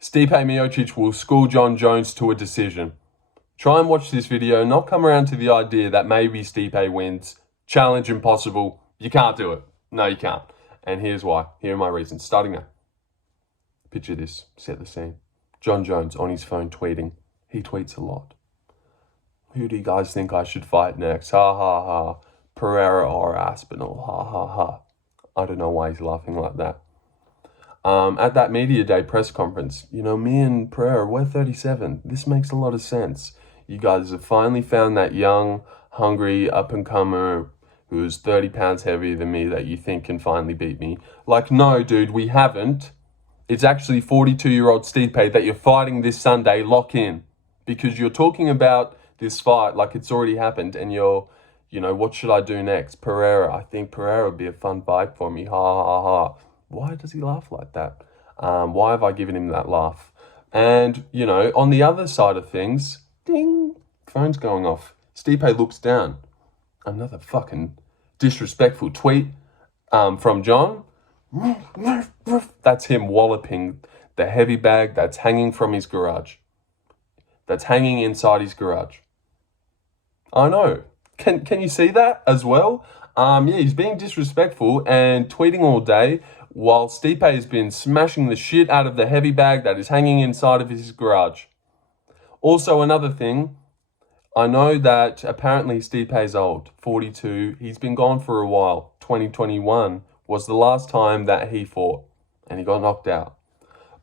Stipe Miocic will school Jon Jones to a decision. Try and watch this video, not come around to the idea that maybe Stipe wins. Challenge impossible. You can't do it. No, you can't. And here's why. Here are my reasons. Starting now. Picture this. Set the scene. Jon Jones on his phone tweeting. He tweets a lot. Who do you guys think I should fight next? Ha ha ha. Pereira or Aspinall? Ha ha ha. I don't know why he's laughing like that. At that media day press conference, me and Pereira, we're 37. This makes a lot of sense. You guys have finally found that young, hungry, up-and-comer who's 30 pounds heavier than me that you think can finally beat me. Like, no, dude, we haven't. It's actually 42-year-old Stipe that you're fighting this Sunday. Lock in. Because you're talking about this fight like it's already happened and you're, what should I do next? Pereira. I think Pereira would be a fun fight for me. Ha, ha, ha. Why does he laugh like that? Why have I given him that laugh? And, on the other side of things, ding, phone's going off. Stipe looks down. Another fucking disrespectful tweet from Jon. That's him walloping the heavy bag that's hanging from his garage. That's hanging inside his garage. I know. Can you see that as well? He's being disrespectful and tweeting all day while Stipe has been smashing the shit out of the heavy bag that is hanging inside of his garage. Also, another thing, I know that apparently Stipe's old, 42. He's been gone for a while. 2021 was the last time that he fought and he got knocked out.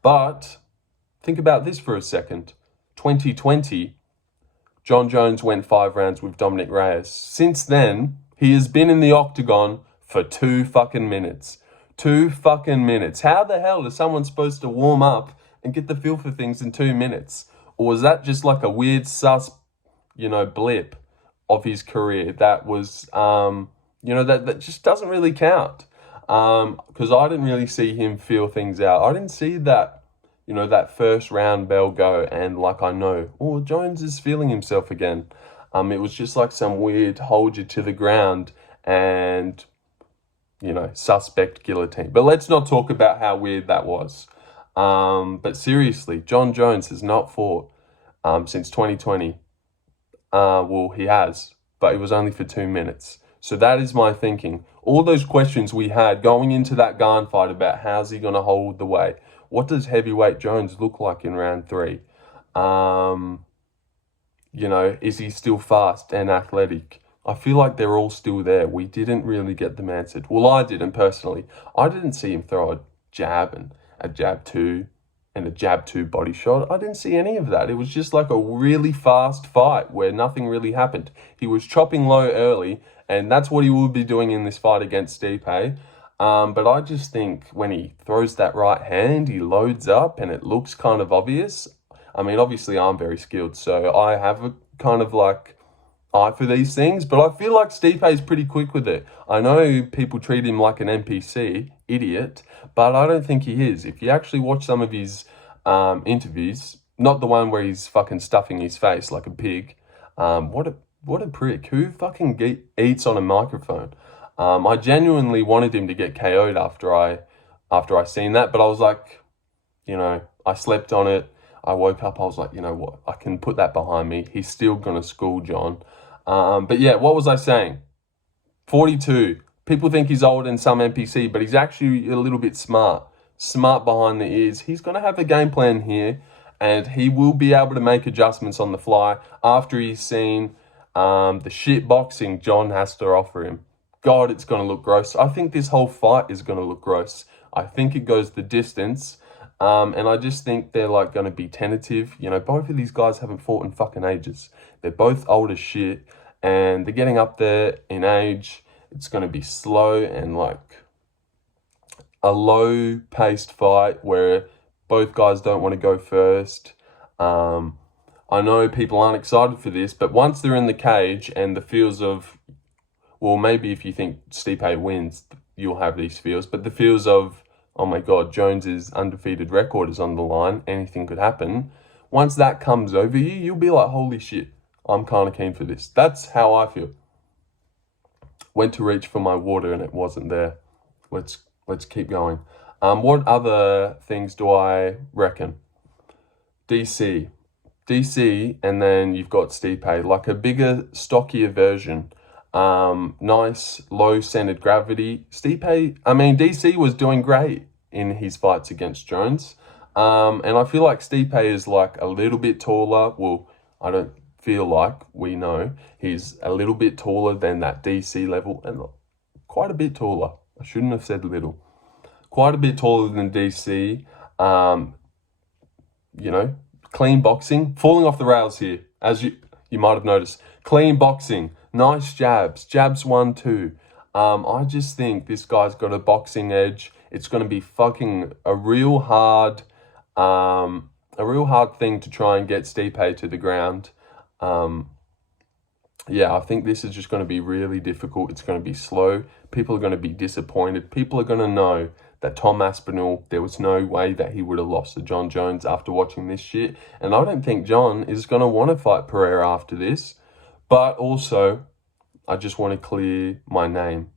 But think about this for a second. 2020, Jon Jones went 5 rounds with Dominic Reyes. Since then, he has been in the octagon for 2 fucking minutes. 2 fucking minutes. How the hell is someone supposed to warm up and get the feel for things in 2 minutes? Or was that just like a weird sus, blip of his career that was, that just doesn't really count? Because I didn't really see him feel things out. I didn't see that, that first round bell go and Jones is feeling himself again. It was just like some weird hold you to the ground and, suspect guillotine. But let's not talk about how weird that was. But seriously, Jon Jones has not fought since 2020. He has, but it was only for 2 minutes. So that is my thinking. All those questions we had going into that Garn fight about how's he going to hold the weight. What does heavyweight Jones look like in round 3? Is he still fast and athletic? I feel like they're all still there. We didn't really get them answered. Well, I didn't personally. I didn't see him throw a jab and a jab 2 and a jab 2 body shot. I didn't see any of that. It was just like a really fast fight where nothing really happened. He was chopping low early, and that's what he will be doing in this fight against Stipe. But I just think when he throws that right hand, he loads up and it looks kind of obvious. I mean, obviously I'm very skilled, so I have a kind of like eye for these things, but I feel like Stipe is pretty quick with it. I know people treat him like an NPC, idiot, but I don't think he is. If you actually watch some of his interviews, not the one where he's fucking stuffing his face like a pig, what a prick. Who fucking eats on a microphone? I genuinely wanted him to get KO'd after I seen that, but I was like, I slept on it. I woke up, I was like, what? I can put that behind me. He's still going to school Jon. But yeah, what was I saying? 42. People think he's old and some NPC, but he's actually a little bit smart. Smart behind the ears. He's going to have a game plan here, and he will be able to make adjustments on the fly after he's seen the shit boxing Jon has to offer him. God, it's going to look gross. I think this whole fight is going to look gross. I think it goes the distance. And I just think they're going to be tentative. Both of these guys haven't fought in fucking ages. They're both old as shit and they're getting up there in age. It's going to be slow and a low paced fight where both guys don't want to go first. I know people aren't excited for this, but once they're in the cage and the feels of, well, maybe if you think Stipe wins, you'll have these feels, but the feels of, oh my God, Jones's undefeated record is on the line. Anything could happen. Once that comes over you, you'll be like, holy shit, I'm kind of keen for this. That's how I feel. Went to reach for my water and it wasn't there. Let's keep going. What other things do I reckon? DC. DC, and then you've got Stipe, like a bigger, stockier version. Nice, low centered gravity. DC was doing great in his fights against Jones. And I feel like Stipe is like a little bit taller. Well, I don't feel like, we know he's a little bit taller than that DC level, and quite a bit taller. I shouldn't have said little. Quite a bit taller than DC. Clean boxing, falling off the rails here, as you might have noticed. Clean boxing, nice jabs 1, 2. I just think this guy's got a boxing edge. It's going to be fucking a real hard thing to try and get Stipe to the ground. I think this is just going to be really difficult. It's going to be slow. People are going to be disappointed. People are going to know that Tom Aspinall, there was no way that he would have lost to Jon Jones after watching this shit. And I don't think Jon is going to want to fight Pereira after this. But also, I just want to clear my name.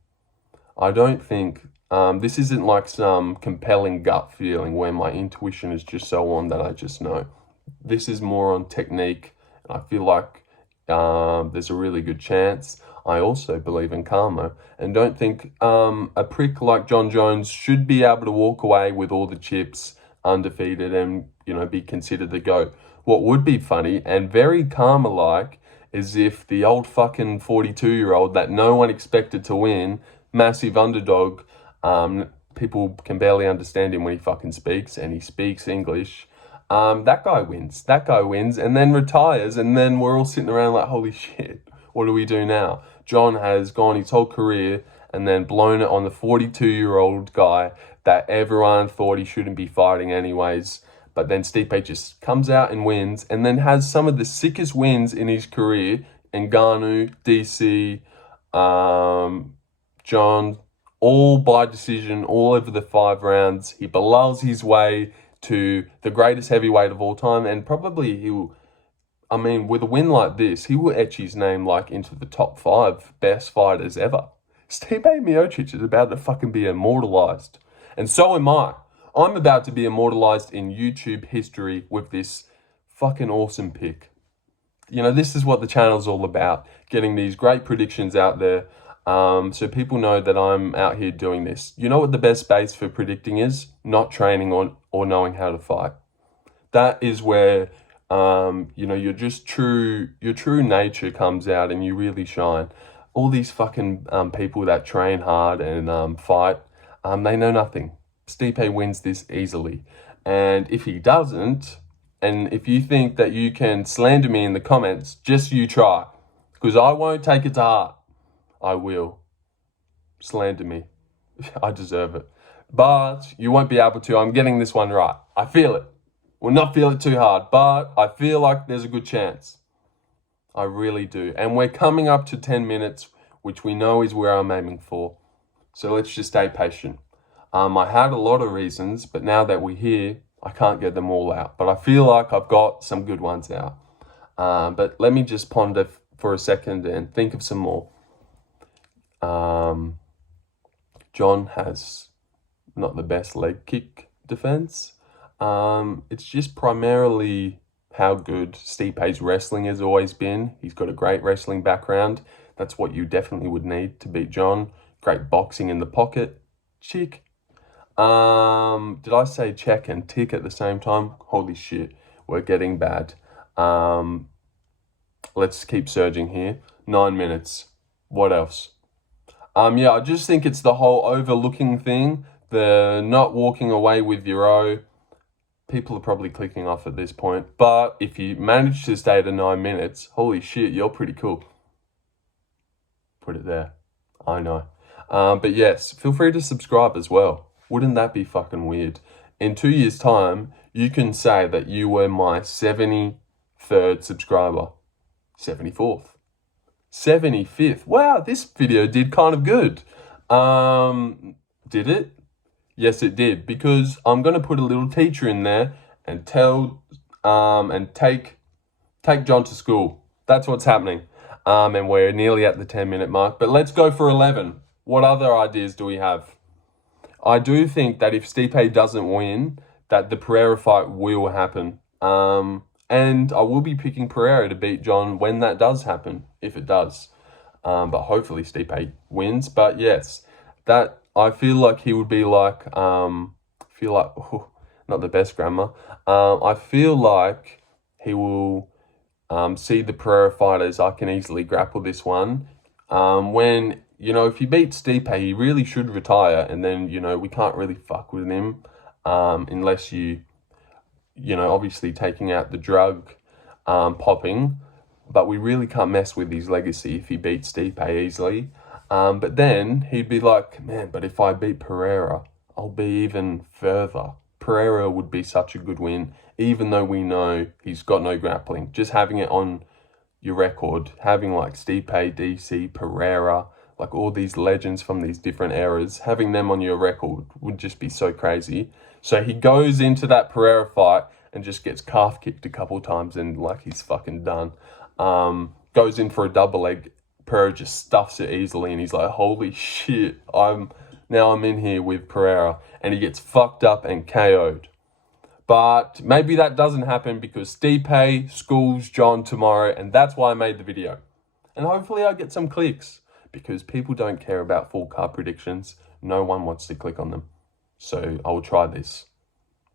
I don't think, this isn't like some compelling gut feeling where my intuition is just so on that I just know. This is more on technique. And I feel like there's a really good chance. I also believe in karma and don't think a prick like Jon Jones should be able to walk away with all the chips undefeated and, be considered the GOAT. What would be funny and very karma-like is if the old fucking 42-year-old that no one expected to win, massive underdog, people can barely understand him when he fucking speaks, and he speaks English. That guy wins and then retires, and then we're all sitting around like, holy shit, what do we do now? Jon has gone his whole career and then blown it on the 42-year-old guy that everyone thought he shouldn't be fighting anyways. But then Stipe just comes out and wins, and then has some of the sickest wins in his career. Ngannou, DC, Jon, all by decision, all over the 5 rounds. He bellows his way to the greatest heavyweight of all time, and probably with a win like this, he will etch his name like into the top 5 best fighters ever. Stipe Miocic is about to fucking be immortalised. And so am I. I'm about to be immortalised in YouTube history with this fucking awesome pick. This is what the channel's all about. Getting these great predictions out there. So people know that I'm out here doing this. You know what the best base for predicting is? Not training or knowing how to fight. That is where your true nature comes out and you really shine. All these fucking people that train hard and fight, they know nothing. Stipe wins this easily. And if he doesn't, and if you think that you can slander me in the comments, just you try. Because I won't take it to heart. I will. Slander me. I deserve it. But you won't be able to. I'm getting this one right. I feel it. Will not feel it too hard, but I feel like there's a good chance. I really do. And we're coming up to 10 minutes, which we know is where I'm aiming for. So let's just stay patient. I had a lot of reasons, but now that we're here, I can't get them all out. But I feel like I've got some good ones out. But let me just ponder for a second and think of some more. Jon has not the best leg kick defense. It's just primarily how good Stipe's wrestling has always been. He's got a great wrestling background. That's what you definitely would need to beat Jon. Great boxing in the pocket. Chick. Did I say check and tick at the same time? Holy shit, we're getting bad. Let's keep surging here. 9 minutes. What else? I just think it's the whole overlooking thing, the not walking away with your O. People are probably clicking off at this point, but if you manage to stay to 9 minutes, holy shit, you're pretty cool. Put it there. I know. But yes, feel free to subscribe as well. Wouldn't that be fucking weird? In 2 years' time, you can say that you were my 73rd subscriber. 74th. 75th. Wow, this video did kind of good. Did it? Yes, it did. Because I'm going to put a little teacher in there and take Jon to school. That's what's happening. And we're nearly at the 10-minute mark. But let's go for 11. What other ideas do we have? I do think that if Stipe doesn't win, that the Pereira fight will happen. And I will be picking Pereira to beat Jon when that does happen, if it does. But hopefully Stipe wins. But yes, that I feel like he would be like, not the best grammar. I feel like he will see the Pereira fighters. I can easily grapple this one. When, if he beats Stipe, he really should retire. And then, we can't really fuck with him unless obviously taking out the drug popping. But we really can't mess with his legacy if he beats Stipe easily. But then he'd be like, man, but if I beat Pereira, I'll be even further. Pereira would be such a good win, even though we know he's got no grappling. Just having it on your record, having like Stipe, DC, Pereira, like all these legends from these different eras, having them on your record would just be so crazy. So he goes into that Pereira fight and just gets calf kicked a couple times and like he's fucking done. Goes in for a double leg. Pereira just stuffs it easily and he's like, holy shit, I'm in here with Pereira, and he gets fucked up and KO'd. But maybe that doesn't happen because Stipe schools Jon tomorrow, and that's why I made the video. And hopefully I get some clicks because people don't care about full card predictions. No one wants to click on them. So I will try this.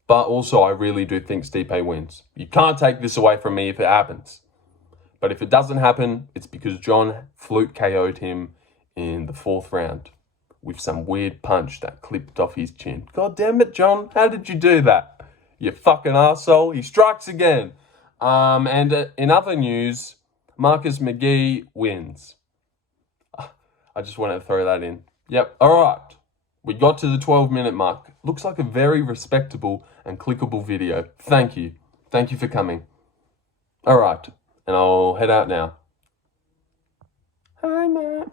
But also I really do think Stipe wins. You can't take this away from me if it happens. But if it doesn't happen, it's because Jon fluke KO'd him in the 4th round with some weird punch that clipped off his chin. God damn it, Jon. How did you do that? You fucking arsehole. He strikes again. And in other news, Marcus McGee wins. I just wanted to throw that in. Yep. All right. We got to the 12-minute mark. Looks like a very respectable and clickable video. Thank you. Thank you for coming. All right. And I'll head out now. Hi, Matt.